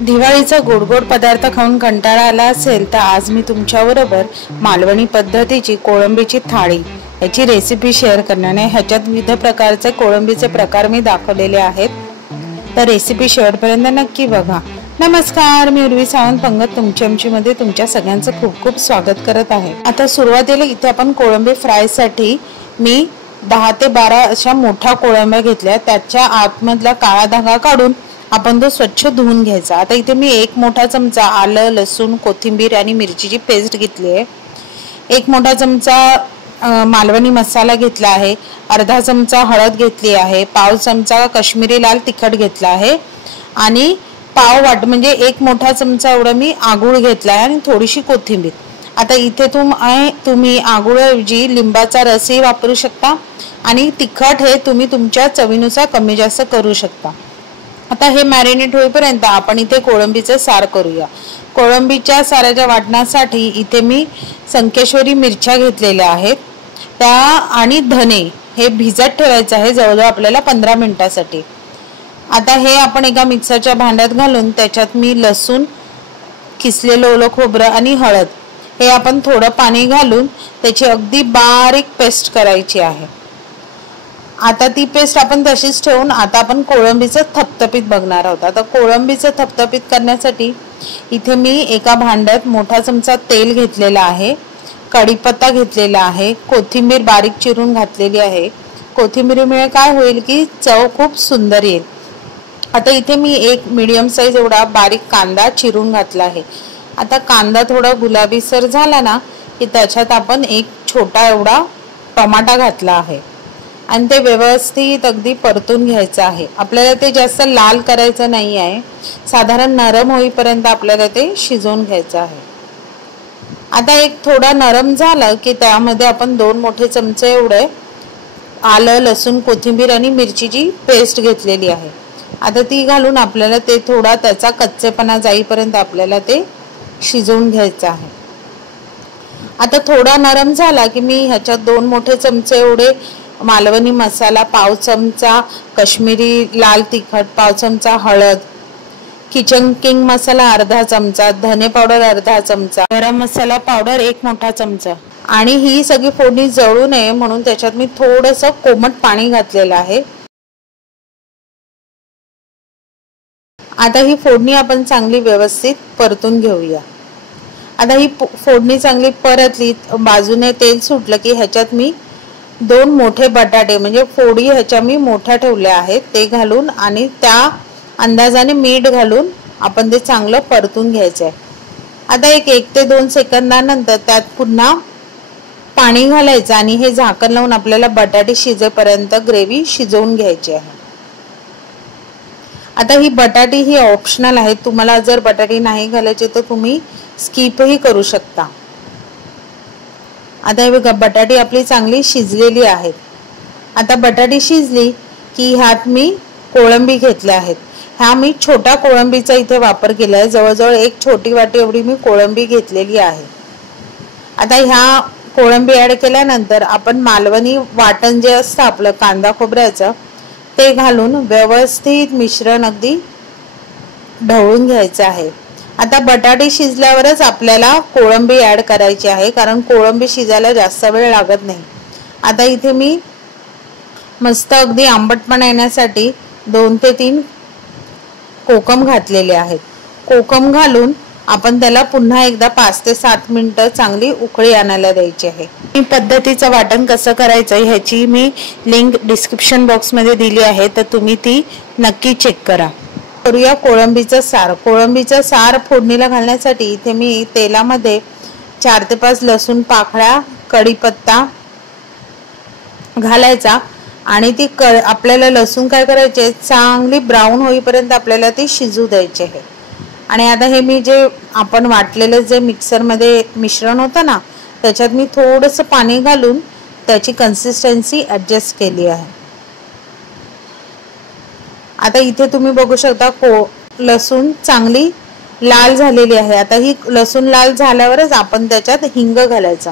दिवाळीचा गोड गोड पदार्थ खाऊन कंटाळा आला असेल तर आज मी तुमच्याबरोबर मालवणी पद्धतीची कोळंबीची थाळी याची रेसिपी शेअर करणार आहे। ह्याच्यात विविध प्रकारचे कोळंबीचे प्रकार मी दाखवलेले आहेत, तर रेसिपी शेवटपर्यंत नक्की बघा। नमस्कार, मी उर्वी सावंत पंगत तुमच्या आमचीमध्ये तुमच्या सगळ्यांचं खूप खूप स्वागत करत आहे। आता सुरुवातीला इथे आपण कोळंबी फ्रायसाठी मी 10 ते 12 अशा मोठ्या कोळंब्या घेतल्या। त्याच्या आतमधला काळा धागा काढून आपण तो स्वच्छ धुवून घ्यायचा। आता इथे मी 1 मोठा चमचा आलं, लसूण, कोथिंबीर आणि मिरचीची पेस्ट घेतली आहे। 1 मोठा चमचा मालवणी मसाला घेतला आहे। अर्धा चमचा हळद घेतली आहे। पाव चमचा काश्मीरी लाल तिखट घेतला आहे आणि पाव वाट म्हणजे 1 मोठा चमचा एवढा मी आगूळ घेतला आहे आणि थोडीशी कोथिंबीर। आता इथे तुम्ही आगूळऐवजी लिंबाचा रसही वापरू शकता आणि तिखट हे तुम्ही तुमच्या चवीनुसार कमी जास्त करू शकता। आता हे मॅरिनेट होईपर्यंत आपण इथे कोळंबीचं सार करूया। कोळंबीच्या साराच्या वाटण्यासाठी इथे मी संकेश्वरी मिरच्या घेतलेल्या आहेत त्या आणि धने हे भिजत ठेवायचं आहे जवळजवळ आपल्याला 15 मिनिटांसाठी। आता हे आपण एका मिक्सरच्या भांड्यात घालून त्याच्यात मी लसूण, किसलेलं ओलं खोबरं आणि हळद हे आपण थोडं पाणी घालून त्याची अगदी बारीक पेस्ट करायची आहे। आता ती पेस्ट आपण तशीच ठेवून आता आपण कोळंबीचं थपथपीत बघणार आहोत। आता कोळंबीचं थपथपीत करण्यासाठी इथे मी एका भांड्यात मोठा चमचा तेल घेतलेला आहे, कढीपत्ता घेतलेला आहे, कोथिंबीर बारीक चिरून घातलेली आहे। कोथिंबीरीमुळे काय होईल की चव खूप सुंदर येईल। आता इथे मी एक मीडियम साइज एवढा बारीक कांदा चिरून घातला आहे। आता कांदा थोडा गुलाबीसर झाला ना की त्याच्यात आपण एक छोटा एवढा टमाटा घातला आहे आणि ते व्यवस्थित अगदी परतून घ्यायचं आहे। आपल्याला ते जास्त लाल करायचं नाही आहे, साधारण नरम होईपर्यंत आपल्याला ते शिजवून घ्यायचं आहे। आता एक थोडा नरम झाला की त्यामध्ये आपण 2 मोठे चमचे एवढे आलं, लसूण, कोथिंबीर आणि मिरचीची पेस्ट घेतलेली आहे। आता ती घालून आपल्याला ते थोडा त्याचा कच्चेपणा जाईपर्यंत आपल्याला ते शिजवून घ्यायचं आहे। आता थोडा नरम झाला की मी ह्याच्यात 2 मोठे चमचे एवढे मालवणी मसाला, पाव चमचा काश्मीरी लाल तिखट, पाव चमचा हळद, किचन किंग मसाला अर्धा चमचा, धने पावडर अर्धा चमचा, गरम मसाला पावडर 1 मोठा चमचा आणि ही सगळी फोडणी जळू नये म्हणून त्याच्यात मी थोडंसं कोमट पाणी घातलेलं आहे। आता ही फोडणी आपण चांगली व्यवस्थित परतून घेऊया। आता ही फोडणी चांगली परतली, बाजूने तेल सुटलं की ह्याच्यात मी 2 मोठे बटाटे म्हणजे फोडी ह्याच्या मी मोठ्या ठेवल्या आहेत ते घालून आणि त्या अंदाजाने मीठ घालून आपण ते चांगलं परतून घ्यायचं आहे। आता 1 ते 2 सेकंदानंतर त्यात पुन्हा पाणी घालायचं आणि हे झाकण लावून आपल्याला बटाटे शिजेपर्यंत ग्रेव्ही शिजवून घ्यायची आहे। आता ही बटाटी ही ऑप्शनल आहे, तुम्हाला जर बटाटी नाही घालायची तर तुम्ही स्किपही करू शकता। आता हे बघा बटाटी आपली चांगली शिजलेली आहेत। आता बटाटी शिजली की ह्यात मी कोळंबी घेतल्या आहेत। ह्या मी छोटा कोळंबीचा इथे वापर केला आहे, जवळजवळ 1 छोटी वाटी एवढी मी कोळंबी घेतलेली आहे। आता ह्या कोळंबी ऍड केल्यानंतर आपण मालवणी वाटण जे असतं आपलं कांदा खोबऱ्याचं ते घालून व्यवस्थित मिश्रण अगदी ढवळून घ्यायचं आहे। आता बटाटे शिजल्यावरच आपल्याला कोळंबी ऍड करायची आहे, कारण कोळंबी शिजायला जास्त वेळ लागत नाही। आता इथे मी मस्त अगदी आंबटपणा येण्यासाठी 2 ते 3 कोकम घातलेले आहेत। कोकम घालून आपण त्याला पुन्हा एकदा 5 ते 7 मिनिटं चांगली उकळी आणायला द्यायची आहे। ही पद्धतीचं वाटण कसं करायचं ह्याची मी लिंक डिस्क्रिप्शन बॉक्समध्ये दिली आहे, तर तुम्ही ती नक्की चेक करा। करूया कोळंबीचं सार। कोळंबीचं सार फोडणीला घालण्यासाठी इथे मी तेलामध्ये 4 ते 5 लसूण पाकळ्या, कढीपत्ता घालायचा आणि ती आपल्याला लसूण काय करायचे चांगली ब्राऊन होईपर्यंत आपल्याला ती शिजू द्यायची आहे। आणि आता हे मी जे आपण वाटलेलं जे मिक्सरमध्ये मिश्रण होतं ना त्याच्यात मी थोडंसं पाणी घालून त्याची कन्सिस्टन्सी ॲडजस्ट केली आहे। आता इथे तुम्ही बघू शकता लसूण चांगली लाल झालेली आहे। आता ही लसूण लाल झाल्यावरच आपण त्याच्यात हिंग घालायचा,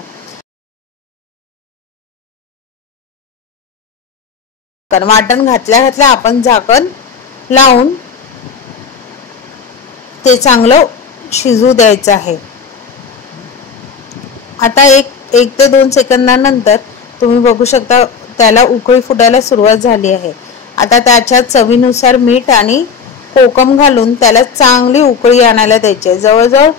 कारण वाटण घातल्या घातल्या आपण झाकण लावून ते चांगलं शिजू द्यायचं आहे। आता एक ते 2 सेकंदानंतर तुम्ही बघू शकता त्याला उकळी फुटायला सुरुवात झाली आहे। आता त्याच्यात चवीनुसार मीठ आणि कोकम घालून त्याला चांगली उकळी आणायला द्यायची आहे। जवळजवळ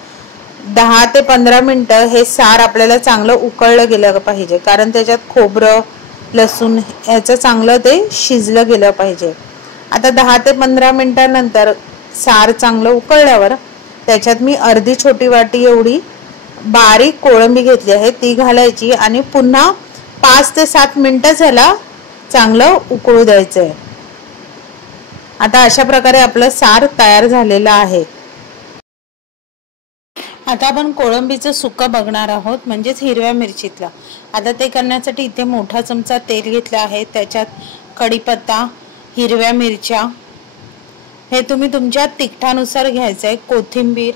10 ते 15 मिनिटं हे सार आपल्याला चांगलं उकळलं गेलं पाहिजे, कारण त्याच्यात खोबरं लसूण याचं चांगलं ते शिजलं गेलं पाहिजे। आता 10 ते 15 मिनिटांनंतर सार चांगलं उकळल्यावर त्याच्यात मी अर्धी छोटी वाटी एवढी बारीक कोळंबी घेतली आहे, ती घालायची आणि पुन्हा 5 ते 7 मिनिटं त्याला चांगलं उकळू द्यायचं आहे। आता अशा प्रकारे आपलं सार तयार झालेलं आहे। आता आपण कोळंबीचं सुक्का बघणार आहोत, म्हणजेच हिरव्या मिरचीतला। आता ते करण्यासाठी इथे मोठा चमचा तेल घेतला आहे, त्याच्यात कढीपत्ता, हिरव्या मिरच्या, हे तुम्ही तुमच्या तिखटानुसार घ्यायचंय, कोथिंबीर,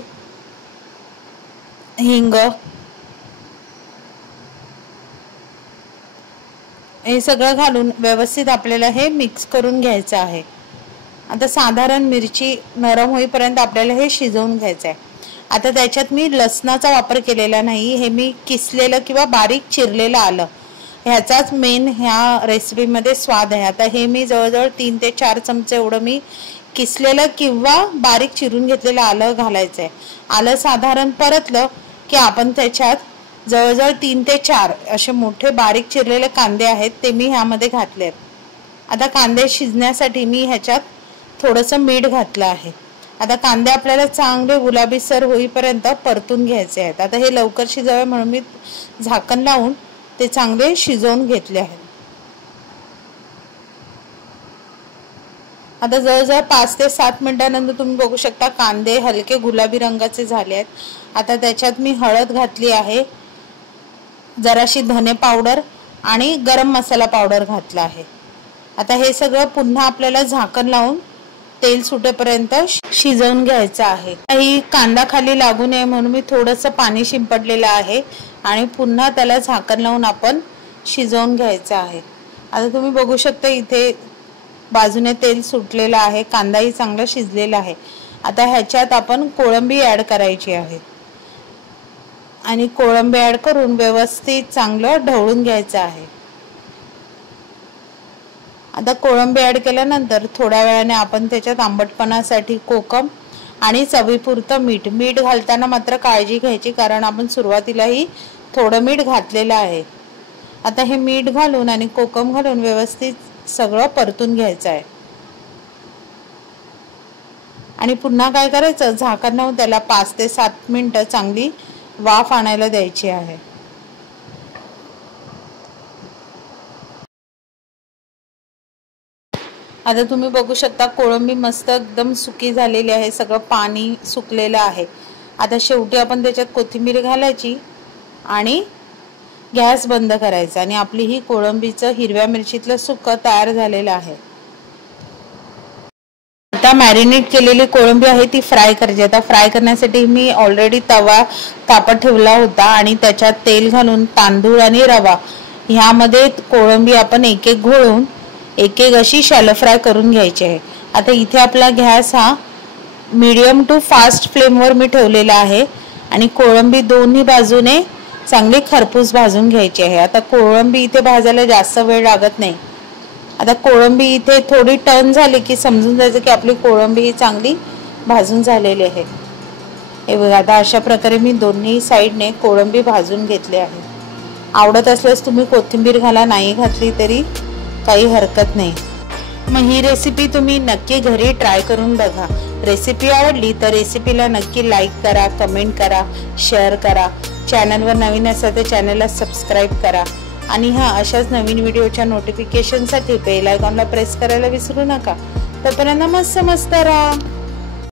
हिंग, हे सगळं घालून व्यवस्थित आपल्याला हे मिक्स करून घ्यायचं आहे। आता साधारण मिरची नरम होईपर्यंत आपल्याला हे शिजवून घ्यायचं आहे। आता त्याच्यात मी लसणाचा वापर केलेला नाही, हे मी किसलेलं किंवा बारीक चिरलेलं आलं, ह्याचाच मेन ह्या रेसिपीमध्ये स्वाद आहे। आता हे मी जवळजवळ 3 ते 4 चमचे एवढं मी किसलेलं किंवा बारीक चिरून घेतलेलं आलं घालायचं आहे। आलं साधारण परतलं की आपण त्याच्यात जवळजवळ 3 ते 4 असे मोठे बारीक चिरलेले कांदे आहेत, ते मी ह्यामध्ये घातले आहेत। आता कांदे शिजण्यासाठी मी ह्याच्यात थोडंसं मीठ घातलं आहे। आता कांदे आपल्याला चांगले गुलाबीसर होईपर्यंत परतून घ्यायचे आहेत। आता हे लवकर शिजावे म्हणून मी झाकण लावून ते चांगले शिजवून घेतले आहे। आता जवळजवळ 5 ते 7 मिनिटांनंतर तुम्ही बघू शकता कांदे हलके गुलाबी रंगाचे झाले आहेत। आता त्याच्यात मी हळद घातली आहे, जराशी धने पावडर आणि गरम मसाला पावडर घातला आहे। आता हे सगळं पुन्हा आपल्याला झाकण लावून तेल सुटेपर्यंत शिजवून घ्यायचं आहे। ही कांदा खाली लागू नये म्हणून मी थोडंसं पाणी शिंपडलेलं आहे आणि पुन्हा त्याला झाकण लावून आपण शिजवून घ्यायचं आहे। आता तुम्ही बघू शकता इथे बाजूने तेल सुटलेलं आहे, कांदाही चांगला शिजलेला आहे। आता ह्याच्यात आपण कोळंबी ऍड करायची आहे आणि कोळंबी ऍड करून व्यवस्थित चांगलं ढवळून घ्यायचं आहे। आता कोळंबी ऍड केल्यानंतर थोड्या वेळाने आपण त्याच्यात आंबटपणासाठी कोकम आणि चवीपुरतं मीठ घालताना मात्र काळजी घ्यायची, कारण आपण सुरुवातीलाही थोडं मीठ घातलेलं आहे। आता हे मीठ घालून आणि कोकम घालून व्यवस्थित सगळं परतून घ्यायचं आहे आणि पुन्हा काय करायचं, झाकण लावून त्याला 5 ते 7 मिनिटं चांगली वाफ आणायला द्यायची आहे। आता तुम्ही बघू शकता कोळंबी मस्त एकदम सुकी झालेली आहे, सगळं पाणी सुकलेलं आहे। आता शेवटी आपण त्याच्यात कोथिंबीर घालायची आणि गॅस बंद करायचा आणि आपली ही कोळंबीचं हिरव्या मिरचीतलं सुक्कं तयार झालेलं आहे। आता मॅरिनेट केलेली कोळंबी आहे ती फ्राय करायची। आता फ्राय करण्यासाठी मी ऑलरेडी तवा तापत ठेवला होता आणि त्याच्यात तेल घालून तांदूळ आणि रवा ह्यामध्ये कोळंबी आपण एक एक घोळून एक एक अशी शॅलो फ्राय करून घ्यायची आहे। आता इथे आपला गॅस हा मीडियम टू फास्ट फ्लेमवर मी ठेवलेला आहे आणि कोळंबी दोन्ही बाजूने चांगली खरपूस भाजून घ्यायची आहे। आता कोळंबी इथे भाजायला जास्त वेळ लागत नाही। आता कोळंबी इथे थोडी टर्न झाली की समजून जायचं की आपली कोळंबी ही चांगली भाजून झालेली आहे। हे बघा, आता अशा प्रकारे मी दोन्ही साइडने कोळंबी भाजून घेतली आहे। आवडत असल्यास तुम्ही कोथिंबीर घाला, नाही घातली तरी काही हरकत नाही। मग ही रेसिपी तुम्ही नक्की घरी ट्राय करून बघा। रेसिपी आवडली तर रेसिपीला नक्की लाईक करा, कमेंट करा, शेअर करा। चॅनलवर नवीन असाल तर चॅनलला सबस्क्राईब करा आणि अशाच नवीन व्हिडिओच्या नोटिफिकेशनसाठी बेल आयकॉनला प्रेस करायला विसरू नका। तोपर्यंत मस्त राहा।